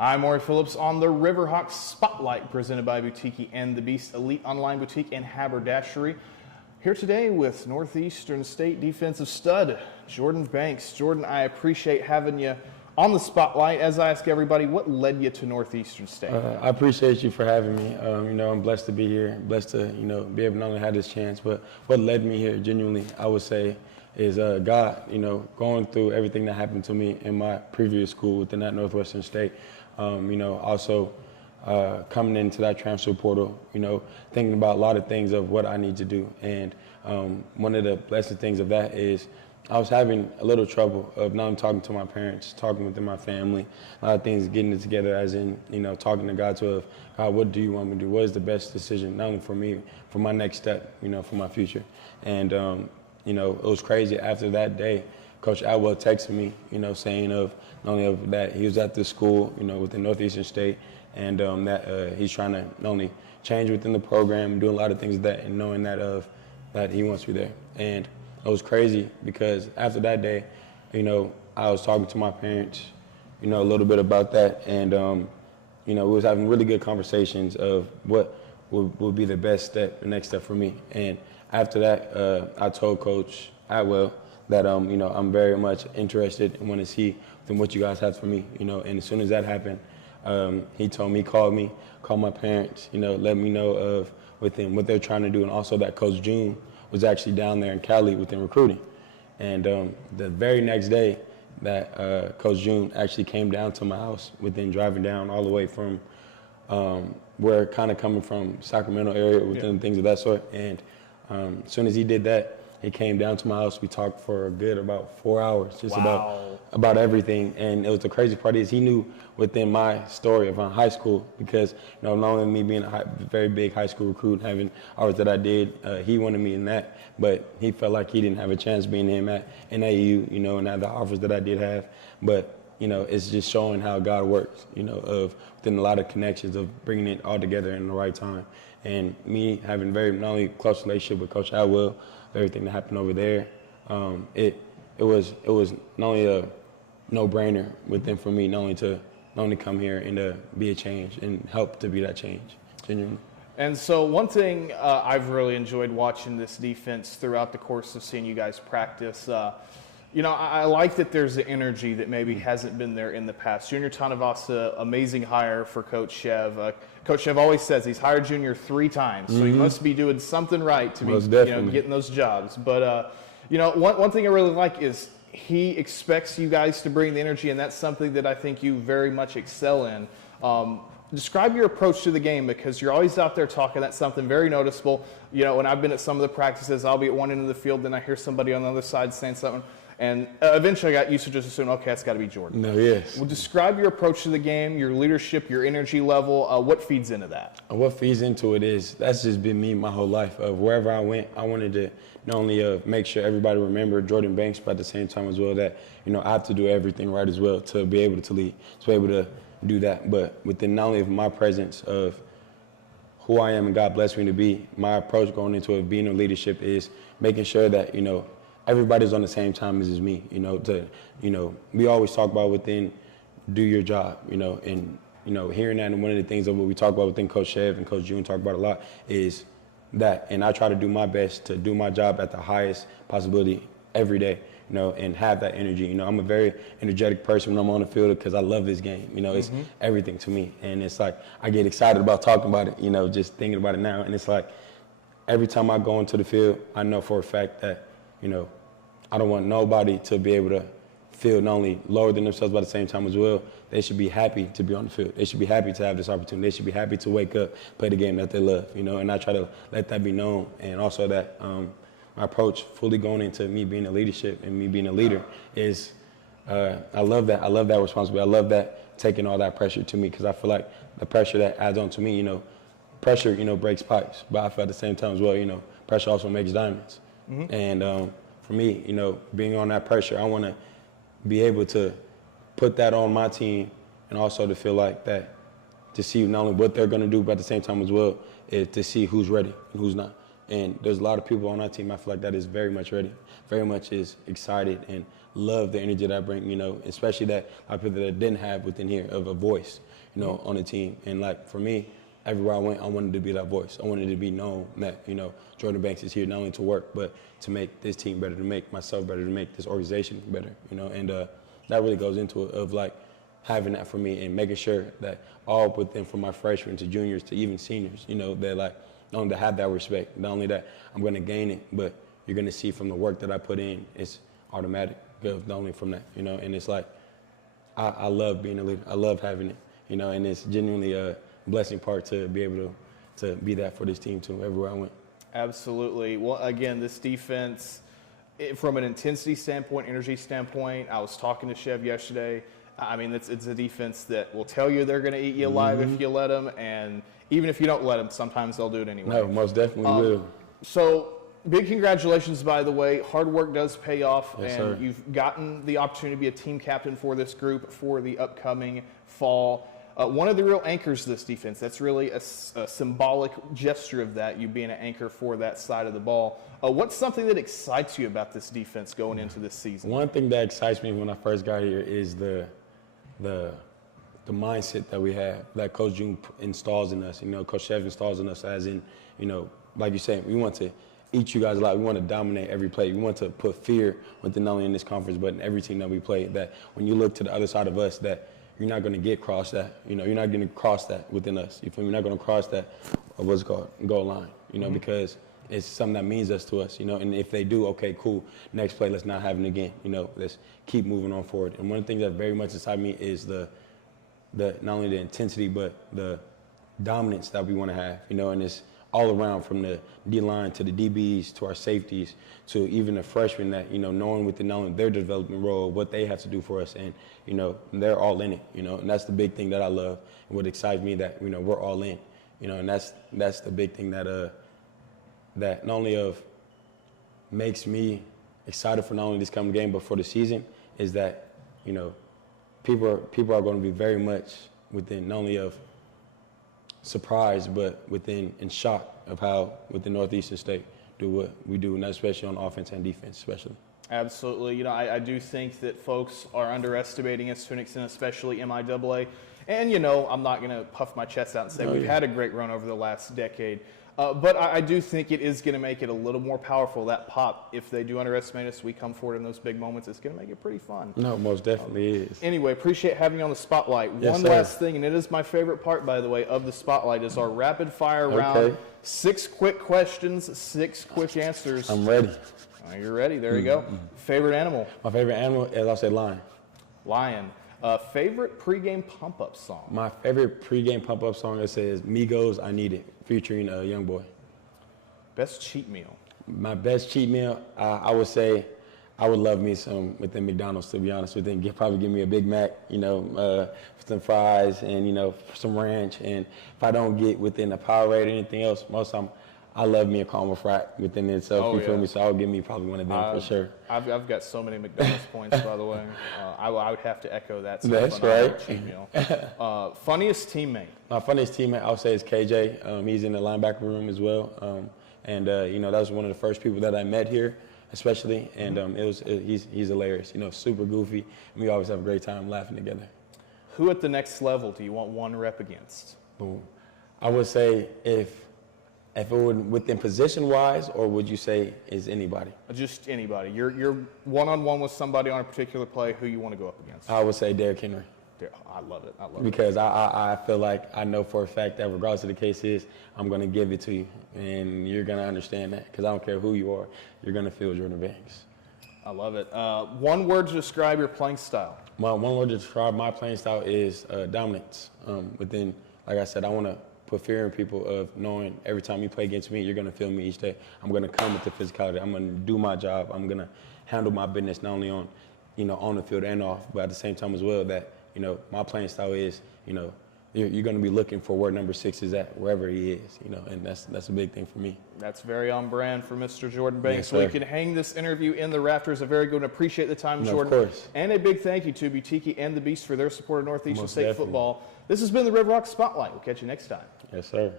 I'm Orry Phillips on the RiverHawk Spotlight, presented by Boutique and the Beast Elite Online Boutique and Haberdashery. Here today with Northeastern State defensive stud, Jordan Banks. Jordan, I appreciate having you on the Spotlight. As I ask everybody, what led you to Northeastern State? I appreciate you for having me. I'm blessed to be here, blessed to, be able to not only have this chance, but what led me here, genuinely, I would say, is God, going through everything that happened to me in my previous school within that Northwestern State. Also coming into that transfer portal, thinking about a lot of things of what I need to do. And one of the blessed things of that is I was having a little trouble of not only talking to my parents, talking within my family, a lot of things getting it together, as in, talking to God God, what do you want me to do? What is the best decision, not only for me, for my next step, for my future. And, it was crazy. After that day, Coach Atwell texted me, saying of not only of that he was at this school, within Northeastern State, and that he's trying to not only change within the program, doing a lot of things that, and knowing that he wants me there. And it was crazy because after that day, I was talking to my parents, a little bit about that, and we was having really good conversations of what would be the best step, the next step for me. And after that, I told Coach Atwell that I'm very much interested and want to see what you guys have for me, and as soon as that happened, he told me, called my parents, let me know of within what they're trying to do, and also that Coach June was actually down there in Cali within recruiting. And the very next day that Coach June actually came down to my house, within driving down all the way from we're kind of coming from Sacramento area within things of that sort. And as soon as he did that, he came down to my house. We talked for a good about 4 hours, just about everything. And it was the crazy part is he knew within my story of my high school, because not only me being a very big high school recruit, having hours that I did, he wanted me in that, but he felt like he didn't have a chance being him at NAU, and at the offers that I did have. But it's just showing how God works, of within a lot of connections of bringing it all together in the right time. And me having very not only close relationship with Coach Atwell, everything that happened over there, it was not only a no-brainer within for me, not only come here and to be a change and help to be that change, genuinely. And so one thing I've really enjoyed watching this defense throughout the course of seeing you guys practice, I like that there's the energy that maybe hasn't been there in the past. Junior Tanavasa, amazing hire for Coach Chev. Coach Chev always says he's hired Junior 3 times, so he must be doing something right to be getting those jobs. But, one thing I really like is he expects you guys to bring the energy, and that's something that I think you very much excel in. Describe your approach to the game, because you're always out there talking. That's something very noticeable. When I've been at some of the practices, I'll be at one end of the field, then I hear somebody on the other side saying something. And eventually I got used to just assuming, okay, that's got to be Jordan. No, yes. Well, describe your approach to the game, your leadership, your energy level. What feeds into that? What feeds into it is, that's just been me my whole life. Of wherever I went, I wanted to not only make sure everybody remembered Jordan Banks, but at the same time as well that, I have to do everything right as well to be able to lead, to be able to do that. But within not only of my presence of who I am and God blessed me to be, my approach going into it, being in leadership, is making sure that, everybody's on the same time as me, we always talk about within do your job, and, hearing that, and one of the things of what we talk about within Coach Chev and Coach June talk about a lot is that, and I try to do my best to do my job at the highest possibility every day, and have that energy. I'm a very energetic person when I'm on the field because I love this game, it's everything to me. And it's like, I get excited about talking about it, just thinking about it now. And it's like, every time I go into the field, I know for a fact that, I don't want nobody to be able to feel not only lower than themselves, but at the same time as well, they should be happy to be on the field. They should be happy to have this opportunity. They should be happy to wake up, play the game that they love, and I try to let that be known. And also that my approach fully going into me being a leadership and me being a leader is I love that. I love that responsibility. I love that taking all that pressure to me, because I feel like the pressure that adds on to me, pressure, breaks pipes. But I feel at the same time as well, pressure also makes diamonds. And for me, being on that pressure, I want to be able to put that on my team, and also to feel like that, to see not only what they're going to do, but at the same time as well, is to see who's ready and who's not. And there's a lot of people on our team, I feel like, that is very much ready, very much is excited and love the energy that I bring, you know, especially that a lot of people that didn't have within here of a voice, you know, on the team. And like for me, everywhere I went, I wanted to be that voice. I wanted to be known that, you know, Jordan Banks is here not only to work, but to make this team better, to make myself better, to make this organization better, you know. And that really goes into it of like having that for me and making sure that all within from my freshmen to juniors to even seniors, you know, that like not only to have that respect, not only that I'm going to gain it, but you're going to see from the work that I put in, it's automatic, not only from that, you know. And it's like I love being a leader. I love having it, you know, and it's genuinely a blessing part to be able to be that for this team too, everywhere I went. Absolutely. Well, again, this defense, from an intensity standpoint, energy standpoint, I was talking to Chev yesterday. I mean, it's a defense that will tell you they're going to eat you alive if you let them, and even if you don't let them, sometimes they'll do it anyway. No, most definitely will. So, big congratulations, by the way. Hard work does pay off, yes, and sir. You've gotten the opportunity to be a team captain for this group for the upcoming fall. One of the real anchors of this defense, that's really a symbolic gesture of that, you being an anchor for that side of the ball. What's something that excites you about this defense going into this season? One thing that excites me when I first got here is the mindset that we have, that Coach June installs in us. You know, Coach Chev installs in us as in, you know, like you said, we want to eat you guys alive. We want to dominate every play. We want to put fear within not only in this conference, but in every team that we play, that when you look to the other side of us, that you're not going to get cross that. You know, you're not going to cross that within us. You feel me? You're not going to cross that, what's it called, goal line, you know, because it's something that means us to us, you know. And if they do, okay, cool, next play, let's not have it again. You know, let's keep moving on forward. And one of the things that very much inside me is the not only the intensity, but the dominance that we want to have, you know, and it's all around from the D-line to the DBs to our safeties to even the freshmen that, you know, knowing within not only their development role, what they have to do for us. And, you know, they're all in it, you know, and that's the big thing that I love and what excites me, that, you know, we're all in, you know, and that's the big thing that that not only of makes me excited for not only this coming game, but for the season, is that, you know, people are going to be very much within not only of surprised, but within in shock of how within Northeastern State do what we do, and especially on offense and defense, especially. Absolutely. You know, I do think that folks are underestimating us to an extent, especially MIAA. And, you know, I'm not going to puff my chest out and say we've had a great run over the last decade. But I do think it is going to make it a little more powerful, that pop. If they do underestimate us, we come forward in those big moments. It's going to make it pretty fun. No, most definitely is. Anyway, appreciate having you on the Spotlight. Yes, One sir. last thing, and it is my favorite part, by the way, of the Spotlight, is our rapid-fire round. 6 quick questions, 6 quick answers. I'm ready. You're ready. There you go. Favorite animal? My favorite animal, as I said, lion. Lion. Favorite pregame pump-up song? My favorite pregame pump-up song, it says Migos, I Need It, featuring Young Boy. Best cheat meal? My best cheat meal, I would say, I would love me some within McDonald's, to be honest with you. Probably give me a Big Mac, you know, with some fries and, you know, some ranch. And if I don't get within a Powerade or anything else, most of the time, I love me a caramel frack within itself, you feel me? So I'll give me probably one of them for sure. I've got so many McDonald's points, by the way. I would have to echo that. That's right. Cheat meal. Funniest teammate? My funniest teammate, I would say, is KJ. He's in the linebacker room as well. You know, that was one of the first people that I met here, especially. And he's hilarious, you know, super goofy. And we always have a great time laughing together. Who at the next level do you want one rep against? Boom. I would say if it would within position-wise, or would you say is anybody? Just anybody. You're one-on-one with somebody on a particular play. Who you want to go up against? I would say Derrick Henry. I love it. Because I feel like I know for a fact that regardless of the case is, I'm going to give it to you, and you're going to understand that. Because I don't care who you are, you're going to feel Jordan Banks. I love it. One word to describe your playing style. One word to describe my playing style is dominance. Within, like I said, I want to put fear in people of knowing every time you play against me, you're going to feel me each day. I'm going to come with the physicality. I'm going to do my job. I'm going to handle my business not only on, you know, on the field and off, but at the same time as well that, you know, my playing style is, you know, you're going to be looking for where number 6 is at, wherever he is, you know, and that's a big thing for me. That's very on brand for Mr. Jordan Banks. Yes, we can hang this interview in the rafters. A very good one. Appreciate the time, Jordan. Of course. And a big thank you to Butiki and the Beast for their support of Northeastern State football. This has been the RiverHawk Spotlight. We'll catch you next time. Yes, sir.